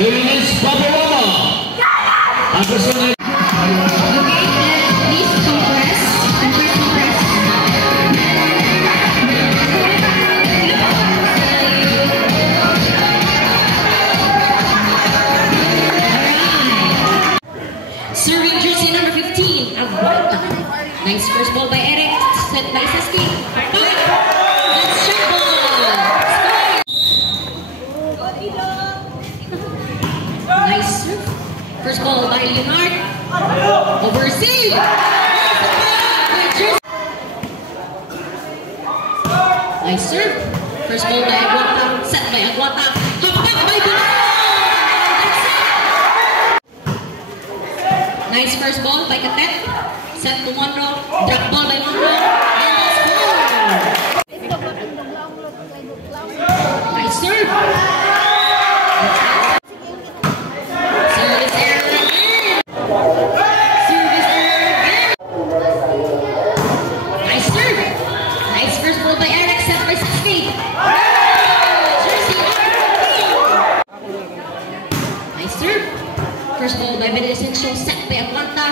Dennis Papawama. Tapos na. Okay, then please compress. Serving jersey number 15, Aguanta. Nice first ball by Eric, set by Saski. Let's check ball. Nice serve. First ball by Leonard. Over receive. Nice serve. First ball by Aguanta, set by Aguanta. Hapak by Leonard. Nice first ball by Katet. Set to Monroe. Drop ball by Monroe. And that's score. Nice serve. Service error again. Service error again. Nice serve. Nice first ball by Eric. Set by Saski. Jersey number 15. Nice serve. First ball by Benesencio, set by Aguanta.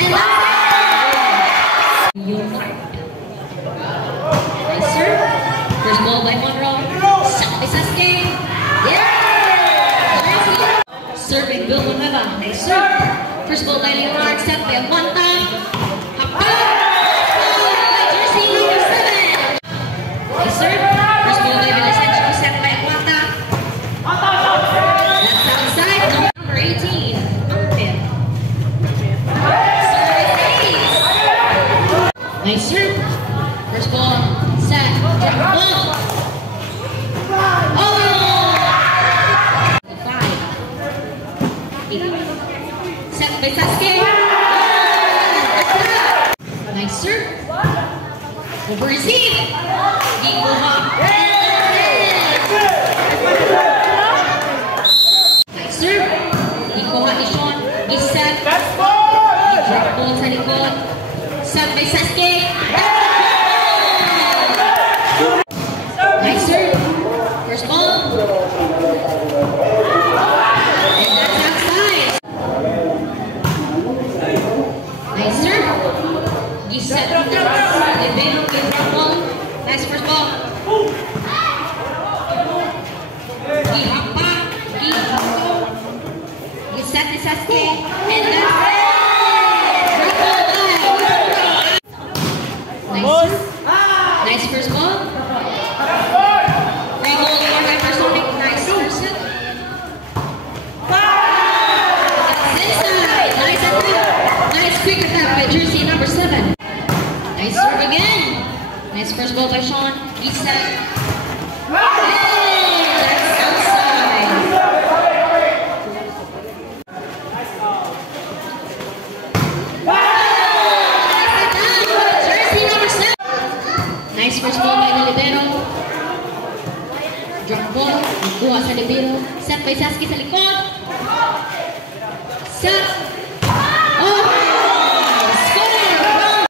And that's Leonard. Nice serve. First ball by Monroe, set by Saski. Yeah! Serving Bill Nueva. Nice serve. First ball by Leonard, set by Aguanta. Jersey number 7. Nice serve. First ball by Benesencio, set by Aguanta. That's outside. Number 18. Nice serve. First ball, set, drop ball. Oh! 5. 8. Set by Saski. Nice serve. Over receive. Ikuha. Nice serve. Ikuha ni Sean. Iset. I-drop ball sa likod. Set by Saski. Nice serve. First ball. And that's outside. Nice serve. Giset. Libero with drop ball. Nice first ball. Gihapa. Giset ni Saski. And that's it. Nice first ball. Free goal for Hypersonic. Nice first set. That's inside. Nice attack. Nice quick attack by jersey number 7. Nice serve again. Nice first ball by Sean. He's set. Hey, that's outside. Nice first ball by the libero. Drop ball. Kuha sa libero. Set by Saski sa likod. Set. Oh! Score!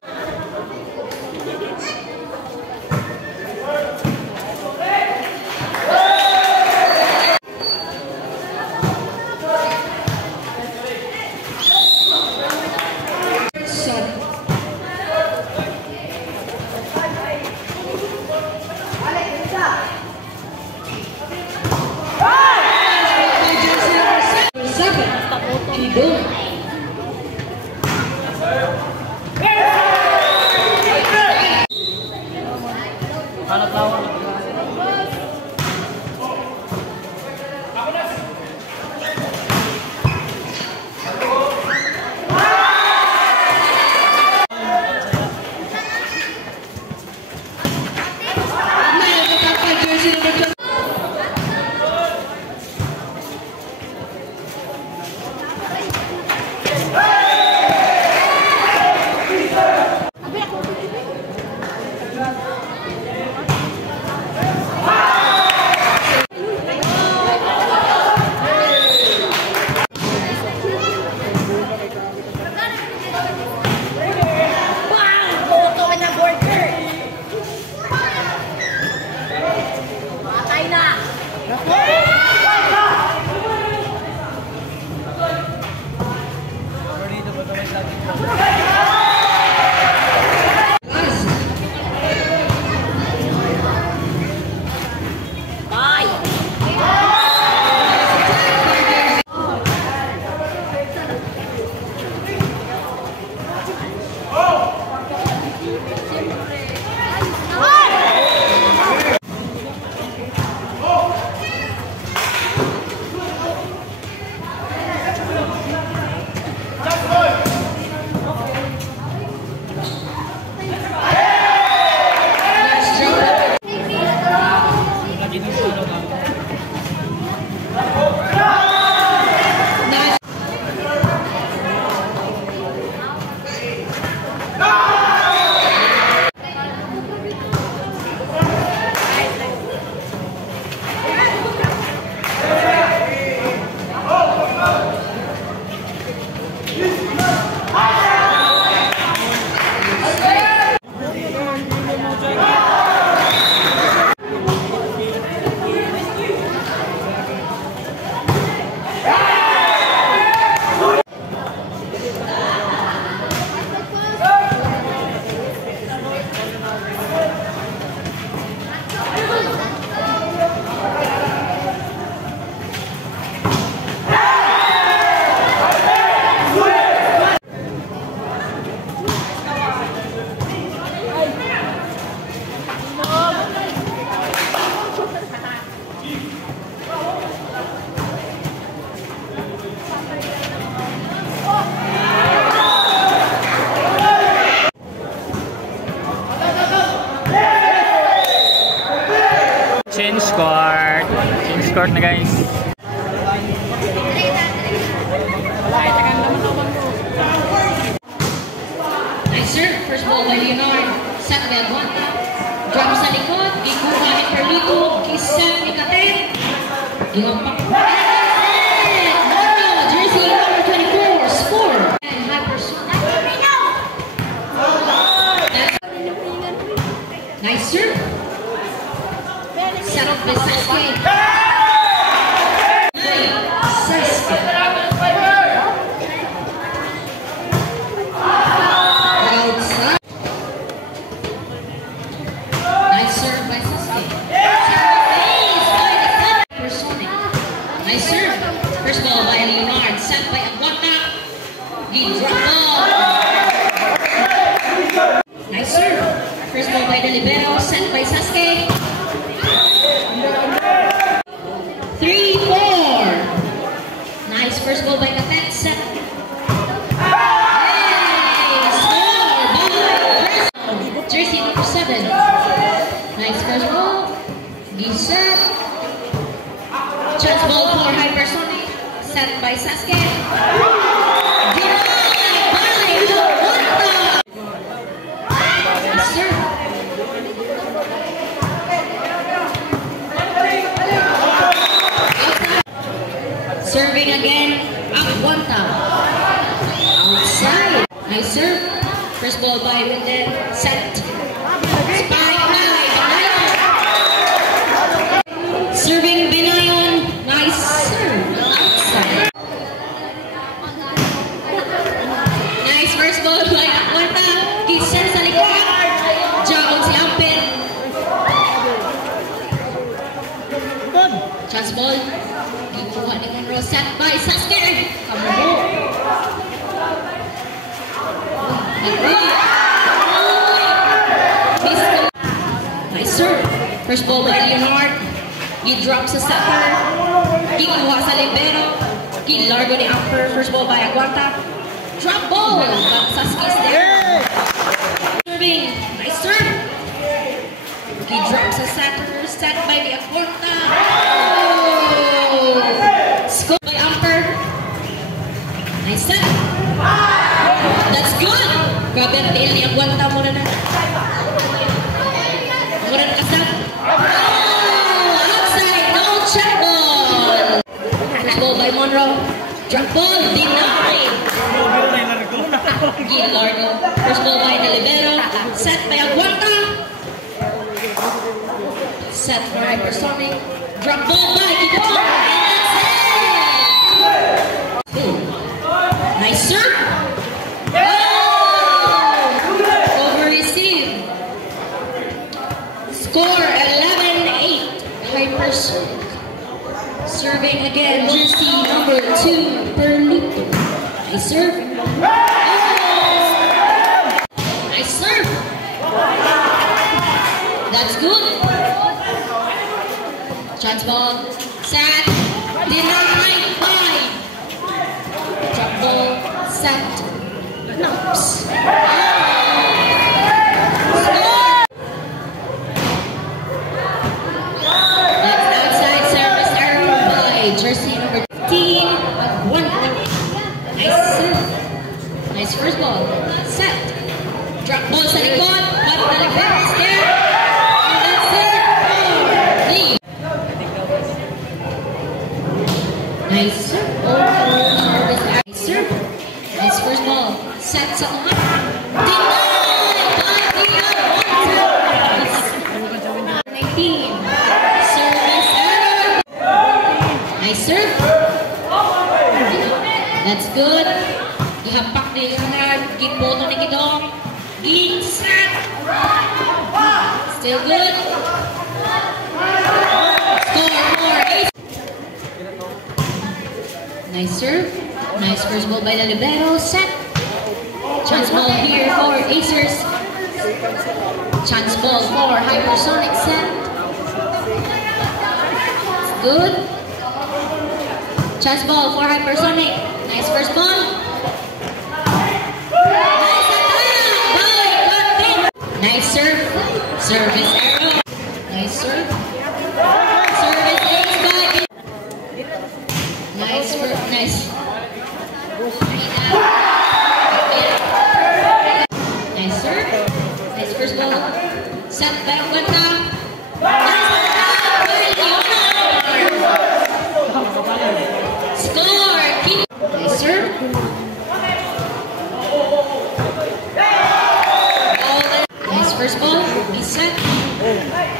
Change court. Change court na guys. Nice serve. First ball by Leonard. Set by Aguanta. Drop sa likod. Ikuha ni Carlito. Kiset ni Katen. Ihampak. Jersey number 24. Score. And hypersonic. Nice serve. Set up by Sasuke. Sasuke. Outside. Nice serve by Sasuke. Hypersonic. Nice serve. First ball by Leonard. Set by Aguanta. He drop ball. Nice serve. First ball by the libero. Set by Sasuke. 3-4. Nice first ball by Katet. Set. Hey, score by Jersey number 7. Nice first ball. Giset. Chance ball for Hypersonic. Set by Sasuke. Denied by Aguanta. Nice serve. Serving again, Aguanta. Outside. Nice serve. First ball by Winden. Set. Spike by Binayon. Serving Binayon. Nice serve. Outside. Nice first ball by Aguanta. Kisen sa likod. Jabon si Ampin. Chance ball. Ikuha ni Monroe. Set by Sasuke. Kamubo. Nice serve. First ball by Leonard. He-drop sa setter. Ikuha sa libero. Largo ni Amper. First ball by Aguanta. Drop ball. But Sasuke's there. Serving. Nice serve. He-drop sa setter. Set by the Aguanta. Score by Amper. Nice set. That's good. Grabe ang tail ni Aguanta muna na. Muna na kasap. Outside. No check ball. First ball by Monroe. Drop ball. Denied. Largo. First ball by the libero. Set by Aguanta. Set for Hypersonic. Drop ball by Kidon. Nice serve. Oh! Over receive. Score 11-8. Hypersonic. Serving again. Jersey number 2. Perluto. Nice serve. Oh! Nice serve. That's good. Chance ball. Set. Denied by. Drop ball. Set. Knocks. Score. That's outside service error by Jersey number 15. Aguanta. Nice serve. Nice first ball. Set. Drop ball sa likod. But the libero is there. And that's it. Lead. Nice serve. Nice serve. Nice first ball. Set sa mga. Denied by the Aguanta. 19. Service error. Nice serve. That's good. Ihampak ni Leonard. Gipoto ni Kidong. Set. Still good. Score for Ace. Nice serve. Nice first ball by the libero. Set. Chance ball here for Acers. Chance ball for Hypersonic. Set. Good. Chance ball for Hypersonic. Nice first ball. Nice serve. Service arrow. Nice serve. Nice first ball. Set by Aguanta. Nice attack by Leonard. Score. Keep. Nice serve. Nice first ball. Be set. Oops. Nice.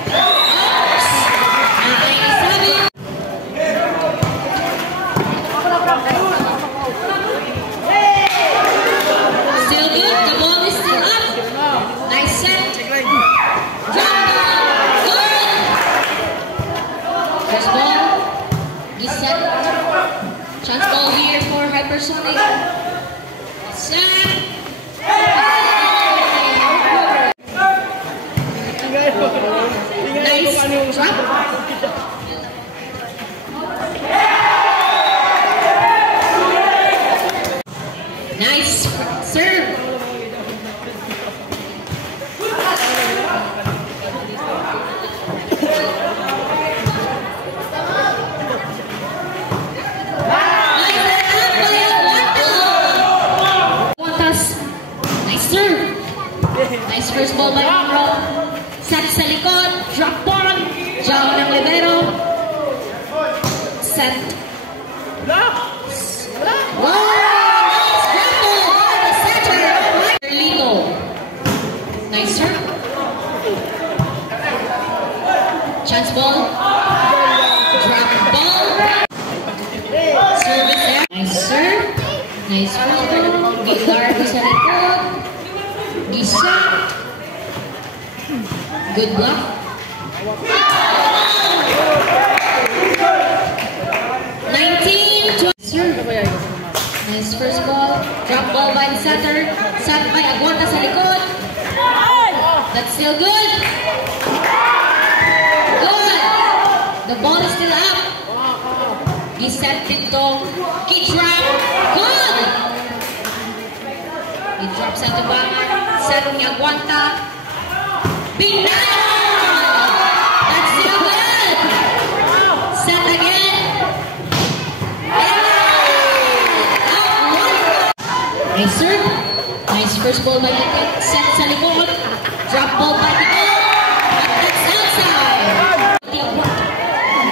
Still good. The ball is still up. Nice set. Drop ball. Good. First ball. Set. Chance ball here for Hypersonic. Set. Nice drop. Nice serve. Nice first ball by Monroe. Set sa likod. Drop ball. Jaw ng libero. Set. Wow! Nice drop ball by the center. Lito. Nice serve. Chance ball. Drop ball. Service there. Nice serve. Nice first ball. Guitar sa likod. Gisa. Good block. Nice first ball. Drop ball by the center. Set by Aguanta sa likod. That's still good. Good. The ball is still up. Giset dito. Kick drop. Good. He drops sa tubangan. Set ni Aguanta. Binayo! That's still good. Set again. Nice serve. Nice first ball by the tip. Set sa likod. Drop ball by the goal. That's outside.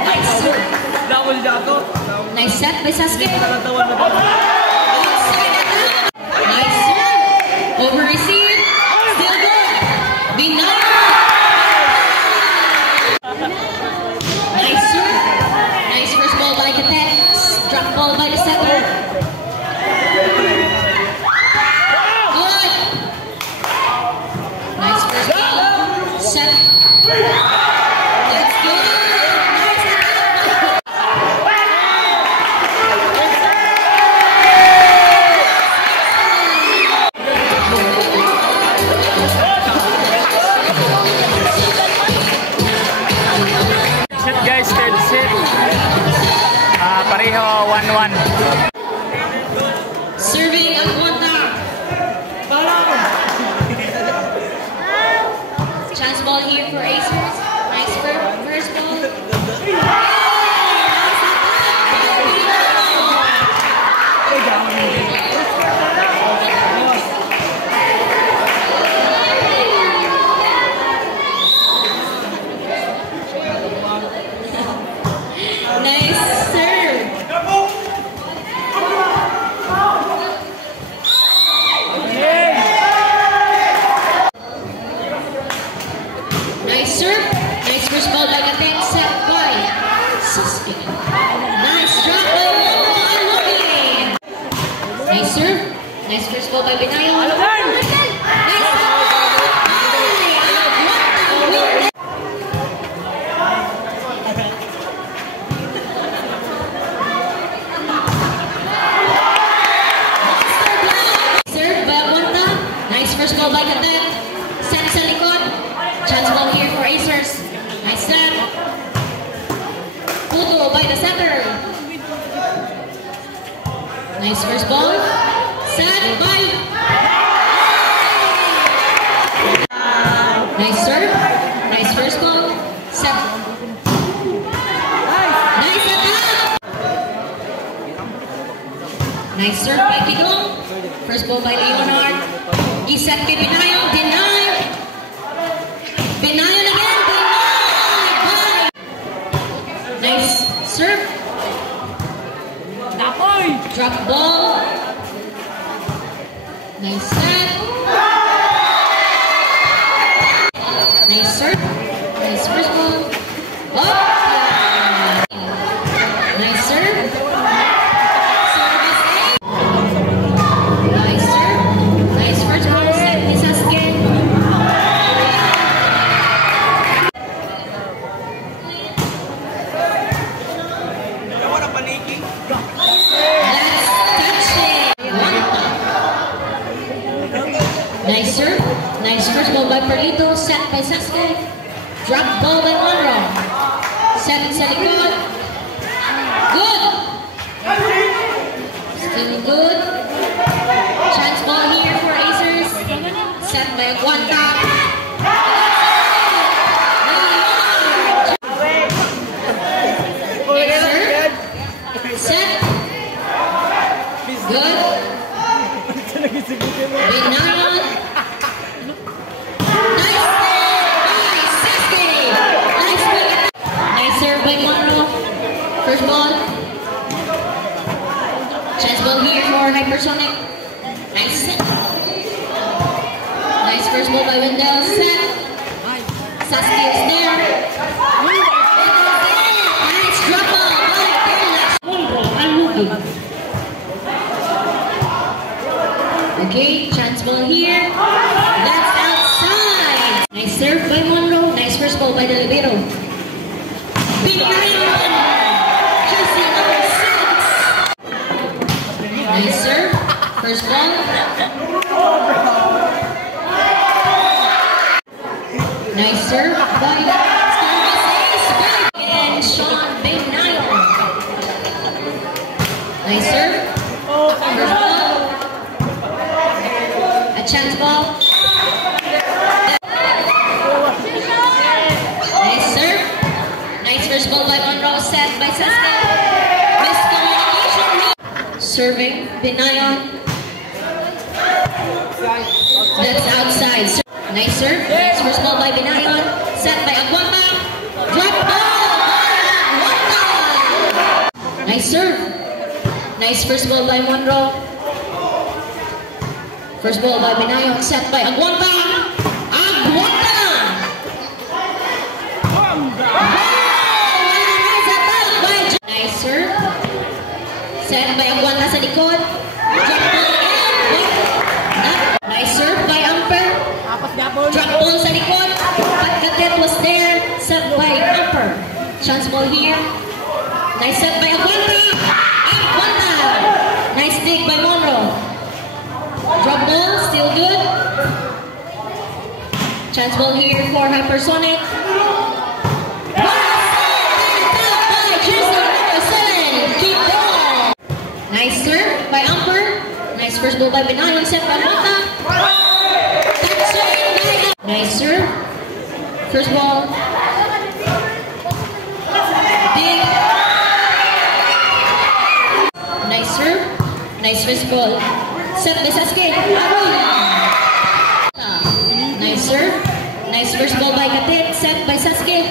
Nice serve. Nice set by Sasuke. Outside attack. Nice serve. Over receive. Still good. Binayo. Nice serve. Nice first ball by the tip. Drop ball by the center. Set. That's good. Nice attack. Set guys, third set. Pareho 1-1. Serving Aguanta. Chance ball here for Acers. Nice first ball. Nice serve. Nice serve. Nice first ball by Gateng. Set by Sasuke. Nice drop by Momo Alugin. Nice serve. Nice first ball by Binayo. Nice serve by Aguanta. Nice first ball by Gateng. Set sa likod. Chance ball here for Acers. Nice set. Puto by the center. Nice first ball. Set by. Nice serve. Nice first ball. Set. Nice attack. Nice serve by Pidong. First ball by Leonard. Giset kay Binayo. Denied. serve. Nice first ball. Oh! Nice serve. Service A. Nice serve. Nice first ball. Set ni Sasuke. That's touching. Nice serve. Nice first ball by Perlito. Set by Sasuke. Drop ball by Monroe. Set sa likod. Good. Still good. Chance ball here for Acers. Set by Aguanta. Nice serve. Set. Good. Binayon. Nice by Sasuke. Nice wing. Nice serve by Monroe. First ball. Chance ball here for Hypersonic. Nice set. Nice first ball by Wendell. Set. Sasuke is there. Nice drop ball by Perlas. Monroe and Lugi. Okay, chance ball here. That's outside. Nice serve by Monroe. Nice first ball by the libero. Binayon. Jersey number 6. Nice serve. First ball. Nice serve by Service Ace and Sean Binayon. Nice serve. First ball. A chance ball. Nice serve. Nice first ball by Monroe. Set by Sasuke. Miscommunication. Serving Binayon. That's outside. Nice serve. Nice first ball by Binayon. Set by Aguanta. Drop ball by Aguanta. Nice serve. Nice first ball by Monroe. First ball by Binayon. Set by Aguanta. Aguanta! Nice serve. Set by Aguanta sa likod. Drop ball again. Nice serve by Amper. Drop ball sa likod. But Cadet was there. Set by Amper. Chance ball here. Nice set by Aguanta. Aguanta! Nice dig by Monroe. Drop ball, still good. Chance ball here for Hypersonic. Nice serve by Amper. Nice first ball by Binayon. Set by Mata. Nice serve. First ball. Dig. Nice serve. Nice first ball. Set by Sasuke. Nice serve. Nice first ball by Katit. Set by Sasuke.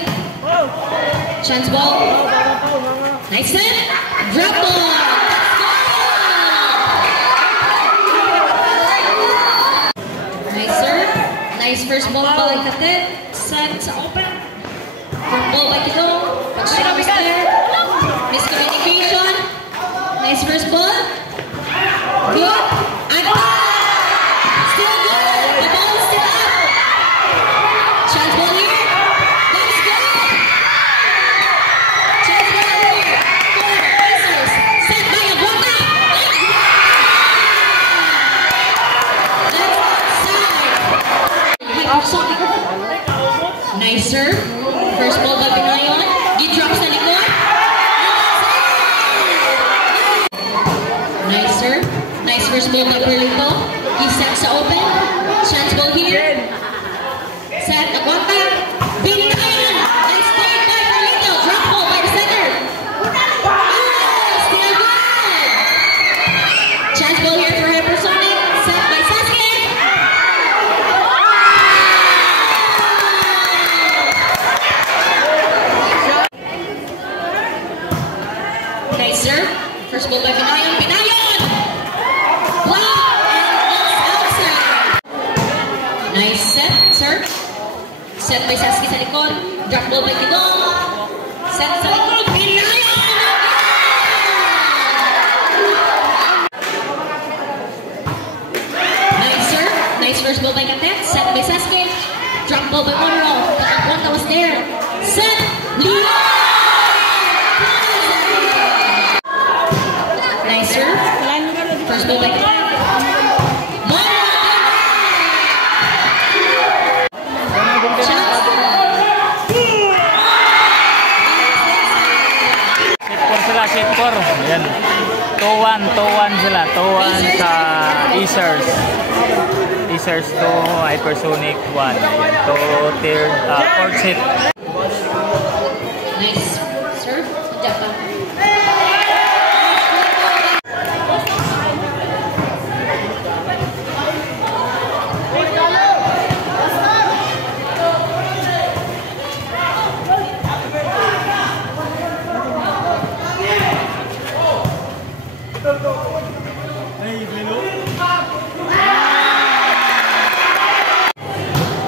Chance ball. Nice set. Drop ball. Nice serve. Nice first ball by Katit. Set sa open. First ball by Kito. Pag-shot is there. Miscommunication. Nice first ball. Good. And still good. The ball is still up. Chance ball here. That's good. Chance ball here. For Acers. Set by Aguanta. That's outside. Nice serve. First ball by Binayon. Give drop sa likod. Nice serve. Nice first ball by Perlito. He set sa open. Chance ball here. Set. Aguanta. Binayon. Nice take by Perlito. Drop ball by the center. Still good. Chance ball here for Hypersonic. Set by Sasuke. Nice serve. First ball by Binayon. Binayon! Block! And that's outside. Nice set, serve. Set by Sasuke sa likod. Drop ball by Tigong. Set sa likod. Binayan! Nice serve. Nice first ball by Katet. Set by Sasuke. Drop ball by Monroe. Katakwan was there. Set. Leon! Nice serve. First ball by Katet. Set 4. Ayan. 2-1 sila. 2-1 sa Acers. Acers 2, Hypersonic 1. Ayan. 4th set. Nice serve. Japan.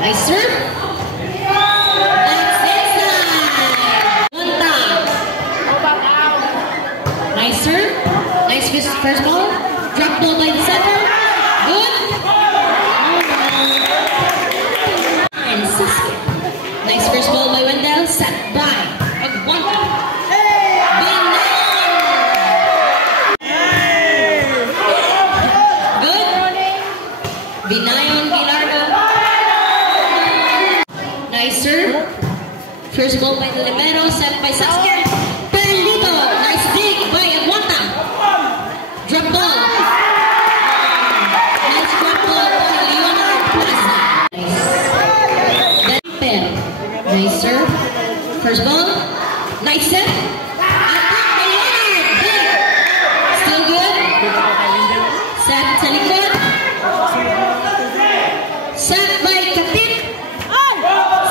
Nice serve. Nice serve. Nice first ball. Drop ball by the center. Good. And Sasuke. Nice first ball by Wendell. Set by Agwanta. Good. Binayon Gilardo. Nice serve. First ball by the libero. Set by Sasuke. Perlito. Nice dig by Agwanta. Drop ball. Nice drop ball by Leonard Plaza. Nice. Nice serve. First ball. Nice set. Attack by Leonard. Dig. Still good. Set sa likod. Set by Katit.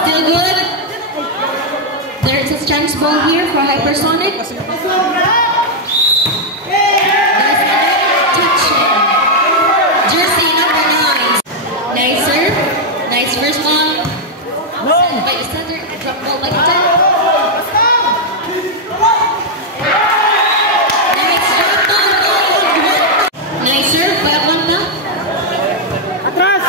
Still good. There's a chance ball here for Hypersonic. There's another touch. Jersey number 9. Nice serve. Nice first ball. Set by the center. Drop ball by the top. Nice drop ball by Agwanta. Nice serve by Agwanta. Atras!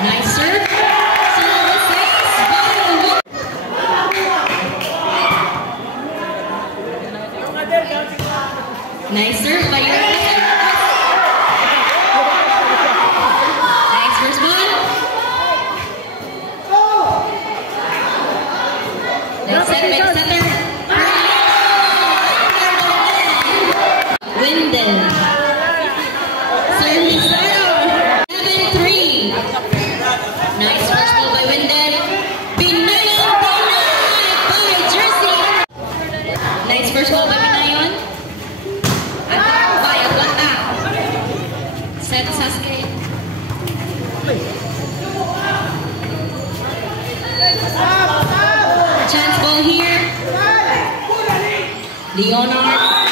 Nice serve. Service by Agwanta. Nice serve by Agwanta. Nice first ball. Nice set by the center. Wendell. Service down. 7-3. Nice first ball by Wendell. Binayon by Jersey. Nice first ball by Binayon. Attack by Agwanta. Set Sasuke. Chance ball here. Leonard.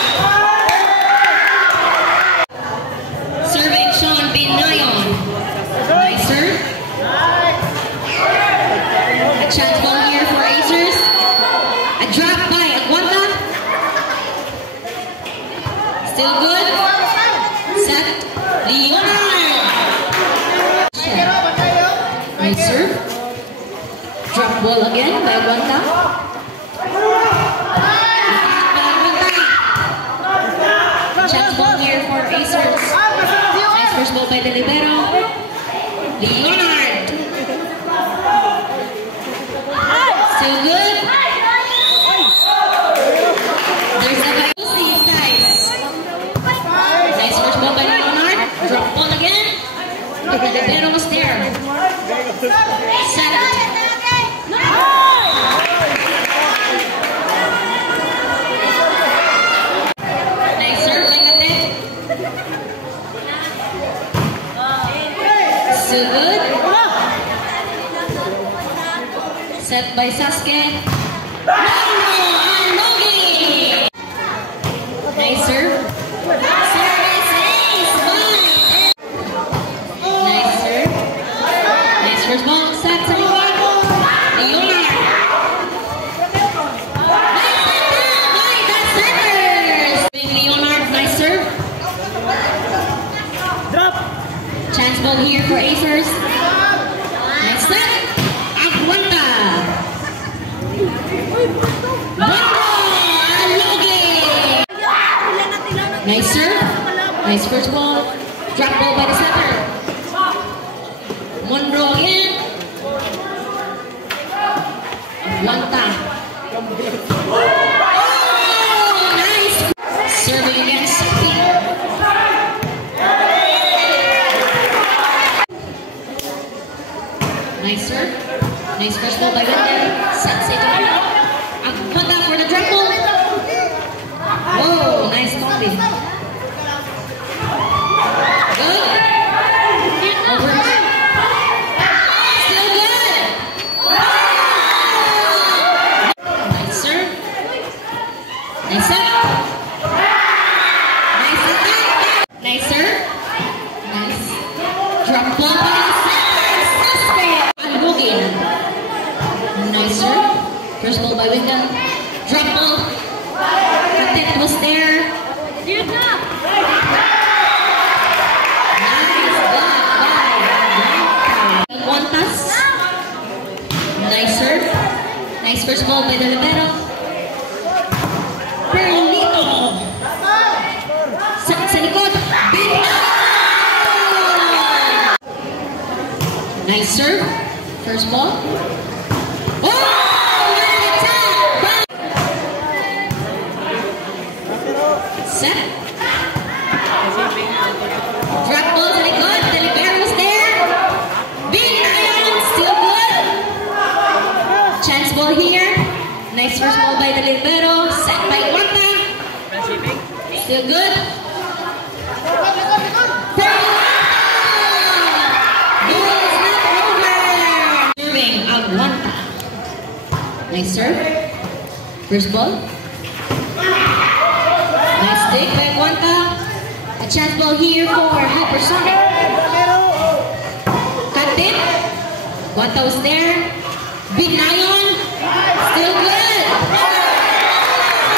Serving Sean Binayon. Nice serve. A chance ball here for Acers. A drop by Agwanta. Still good. Set. Leonard. Nice serve. Drop ball again by Agwanta. Chance ball here for Acers. Nice first ball by the libero. Leonard. Still good. There's a Viosi, guys. Nice first ball by Leonard. Drop ball again. The libero was there. Set. Nice serve by Katet. So good. Set by Sasuke. Arlogi. Nice serve. Service ace by ball here for Acers. Nice set. Aguanta. Nice serve. Nice first ball. Drop ball by the center. Monroe again. Aguanta. Oh, nice. Serving against Sakti. Nice serve. Nice first ball by Wendell. Sensei to him. Aguanta for the drop ball. Whoa, nice combi. Good. Over. Still good. Nice serve. Nice serve. Nice attack. Nice serve. Nice. Drop ball by the center. Alugin. Nice serve. First ball by Wendell. Drop ball. Katet was there. Nice serve. Nice first ball by the libero. Perlito. Sa likod. Nice serve. First ball. Oh! Set. Drop ball sa likod. The libero was there. Binayan. Still good. Chance ball here. Nice first ball by the libero. Set by Aguanta. Still good. Goal is not over. Serving Aguanta. Nice serve. First ball. Nice stick by Aguanta. A chance ball here for Hypersonic. Cut it. Aguanta was there. Binayon. Still good.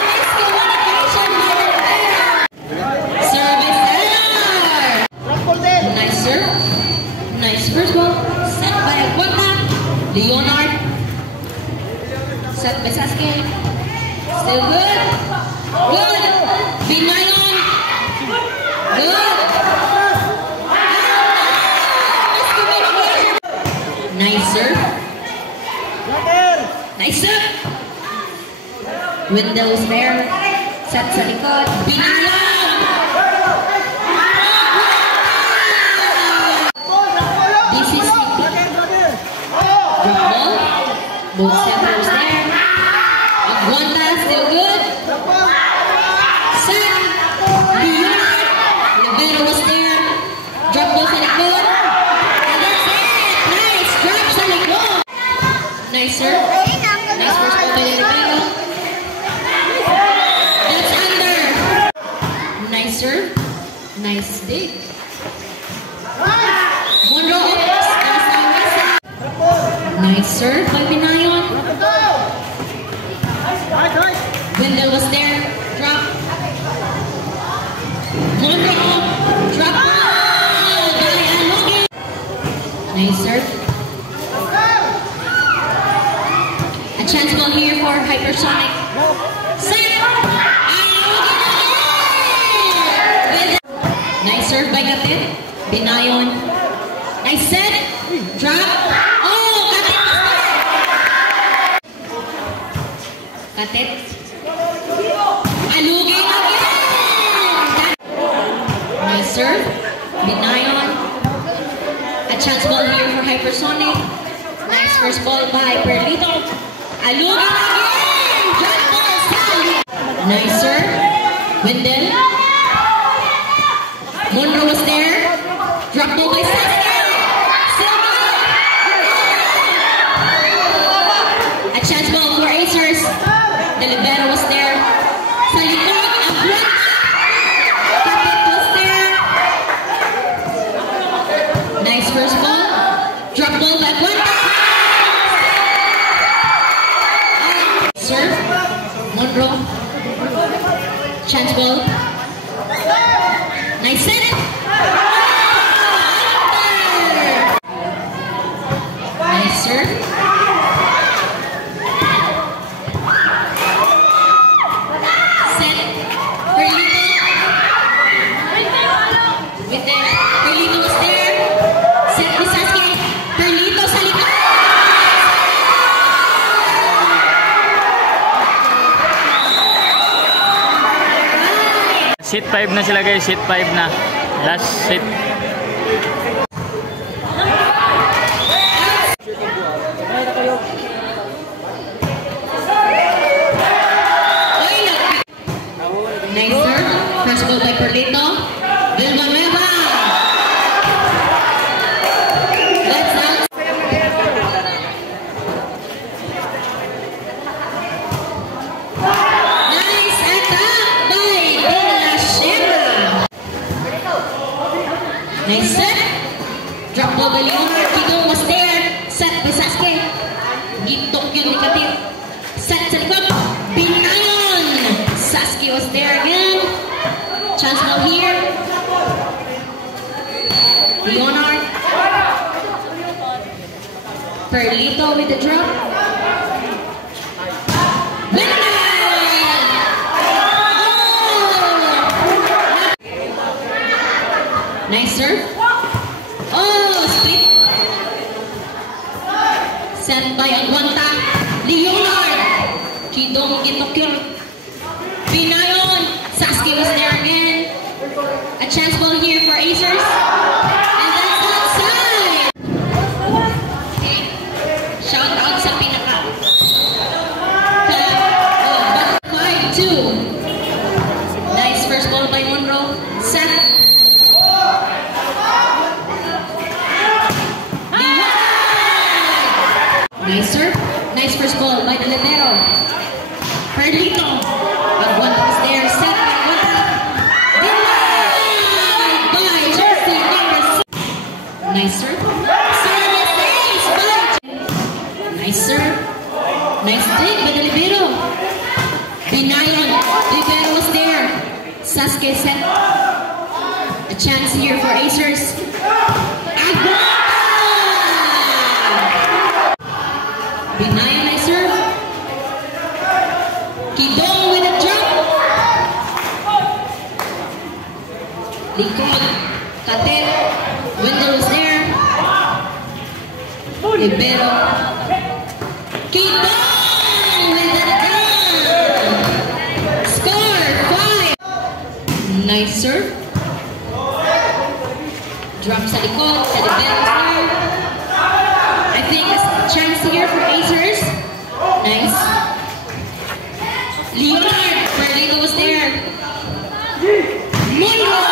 Nice communication by the player. Service error. Nice serve. Nice first ball. Set by Aguanta. Leonard. Set by Sasuke. Still good. Good. Binayon. Good. Nice serve. Nice serve. Windows there. Set sa likod. Binayon. This is drop ball. Both centers there. Aguanta still good. Set. Beyond. Libero was there. Drop ball sa likod. And that's it. Nice drop sa likod. Nice serve. Nice first ball by the libero. That's under. Nice serve. Nice dig. Monroe. Nice serve by Binayon. Wendell was there. Drop. Monroe. Drop ball by Alugin. Nice serve. A chance ball here for Hypersonic. Set. Alugin. Nice serve by Katet. Binayon. Nice set. Drop. Oh, Katet was there. Katet. Alugin again. Nice serve. Binayon. A chance ball here for Hypersonic. Nice first ball by Perlito. Alugin again. Drop ball. Nice serve. Wendell. Monroe was there. Drop ball by Sasuke. A chance ball for Acers. The libero was there. Sa likod, Aguanta. Katet was there. Nice first ball. Drop ball by Aguanta. Serve. Monroe. Chance ball. Nice set. 5 na sila guys, set 5 na. Last set. Nice serve. First ball by Perlito. Villanueva. Let's out. Nice attack by Villasera. Nice set. Drop ball by Leonard. Kidong was there. Set by Sasuke. Gintok yun ni Katit. Set sa likod. Binayon. Sasuke was there again. Chance now here. Leonard. Perlito with the drop. Nice serve. Oh, split. Sent by Aguanta. Leonard. Kidong Gitokyo. Binayon. Sasuke was there again. A chance ball here for Acers. And that's outside. Okay. Shout out sa pinaka. 5-2. Nice first ball by Monroe. Set. Nice serve. Nice first ball by Deletero. Perlito. Aguanta was there. Set by Aguanta. Denied by jersey number 6. Nice serve. Service ace by. Nice serve. Nice dig by Delibero. Binayon. Delibero was there. Sasuke set. A chance here for Acers. Aguanta. Binayon, nice serve. Kidong with a drop. Likod. Katet. Wendell was there. Libero. Kidong with a drop. Score 5. Nice serve. Drop sa likod. Sa Libero was there. I think a chance here for Acers. Nice. Leonard. Perlito was there. Monroe.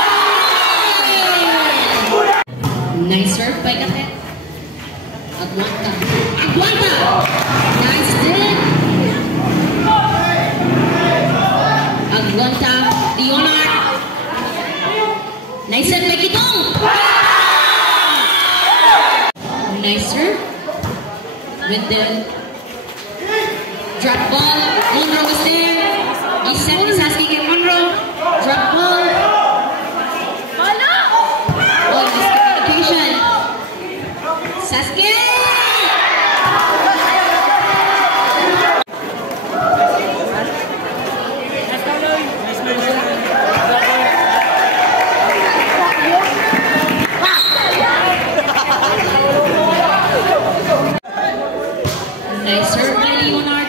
Nice serve by Katet. Aguanta. Aguanta. Nice dig. Aguanta. Leonard. Nice set by Kitong. Nice serve. With the drop ball. Monroe was there. He set ni Sasuke kay Monroe. Drop ball. Oh, miscommunication. Sasuke! Nice serve by Leonard.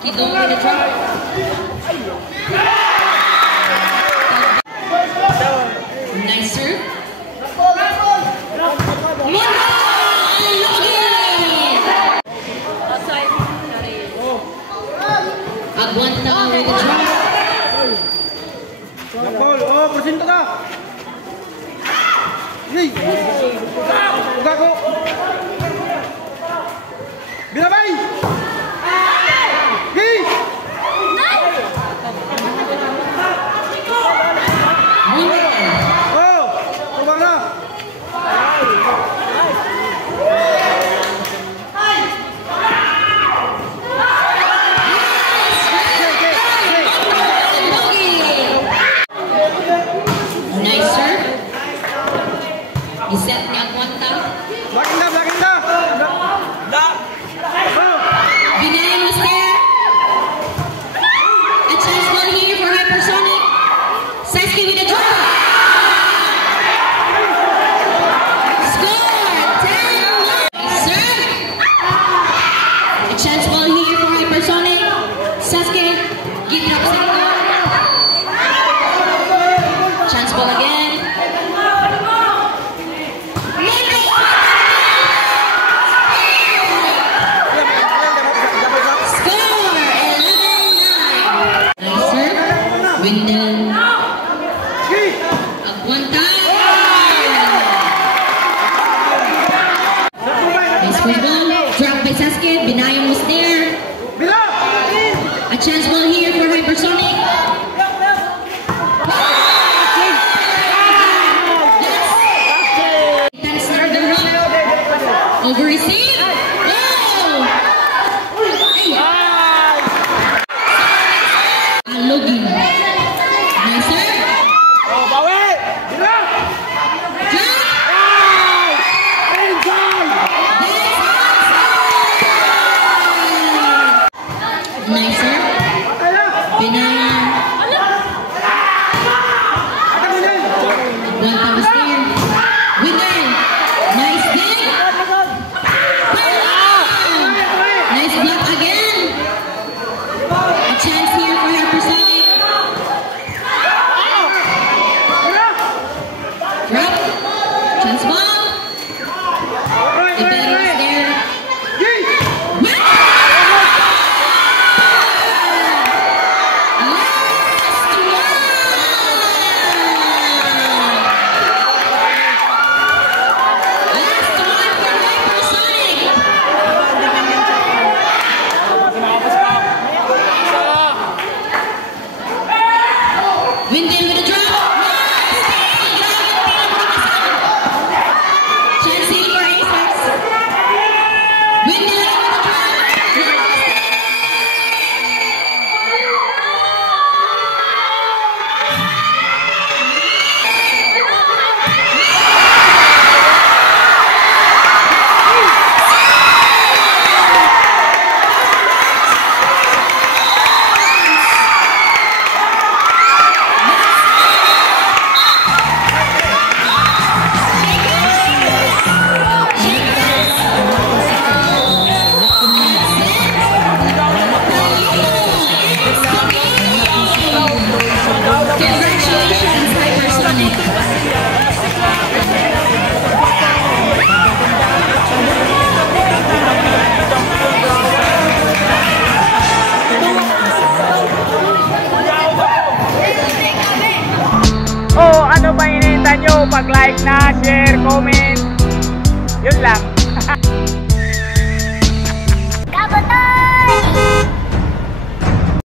Kidong with the drop. Nice serve. Aguanta with the drop. Oh, persinta ka. Hey. Uga ko. Binabay. Hey. Oh, tubang na. Nice serve. Iset ni Aguanta. Belakang dah. Binayan was there. A chance ball here for Hypersonic. Sasuke with a drop. Score! 10-9. Serve. A chance ball here for Hypersonic. Sasuke. Get drop sa likod. Over receive. Oh! Alogin. Nice serve. Oh, bawi! Bila! Nice serve. Pinaya. One was there. Winner. Nice game. Nice block again. A chance here for Hypersonic. Drop. Chance ball. The better was there. Windale with a drop. Chance here for Apex. Windale with a drop. Congratulations, Hypersonic. Oh, ano pa hinihintay nyo? Pag-like na, share, comment.